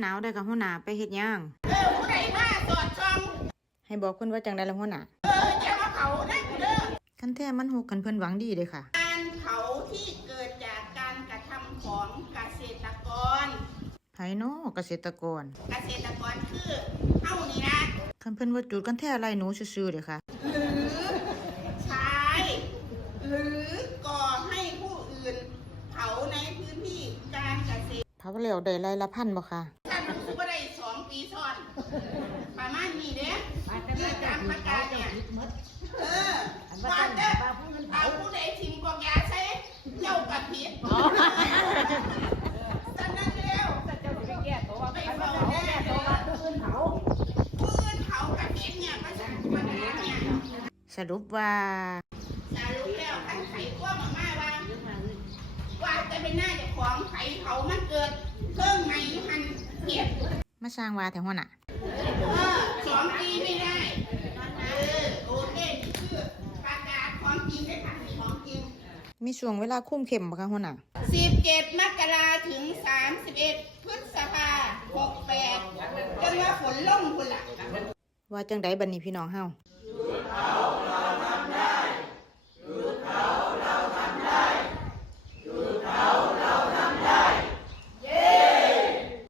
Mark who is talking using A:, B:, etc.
A: หนาวได้กับหัวหน้าไปเฮ็ดหย่าง
B: เออผู้ใดมาสอดช่อง
A: ให้บอกเพิ่นว่าจังได๋ล่ะหัวหน้า
B: เอออย่ามาเผาได้กูเด้อ
A: คันแท้มันฮู้กันเพิ่นหวังดีเด้ค่ะ
B: การเผาที่เกิดจากการกระทำของเกษตรกร
A: ไผเนาะเกษตรกร
B: เกษตรกรคือเฮานี่นะ
A: คันเพิ่นว่าจุดกันแท้ไรหนูซื่อๆเด้ค่ะ
B: หรือใช้หรือก่อให้ผู้อื่นเผาในพื้นที่การเกษตร
A: เผาแล้วได้ไรละพันบ่ค่ะ
B: ท่านรู้ว่าได้สองปีซ้อน ประมาณนี้เด้เรื่องการประกาศเนี่ย เออว่าเด้อเอาผู้ใดทิมกอกยาใช้เจ้ากับผิดสันนั้นเร็วไปเผาแน่เลยปืนเผาปืนเผากับผิดเนี่ยภาษาปัญหาเนี่ย
A: สรุปว่า
B: สรุปแล้วท่านไขกว้างมาว่าว่าจะเป็นหน้าเจ้าของไขเผามันเกิดเครื่องในหันเกียบ
A: มาสร้างว่าแต่หัวหน้า
B: เออสองปีไม่ได้เออโอเคนี่คือประกาศความจริงได้ค่ะของจริง
A: มีช่วงเวลาคุมเข้มบ่คะหัวหน้า
B: 17มกราถึง31พฤษภา68จนว่าฝนล่มคุณล่ะ
A: ว่าจังไดบัดนี้พี่น้องเฮา
B: เ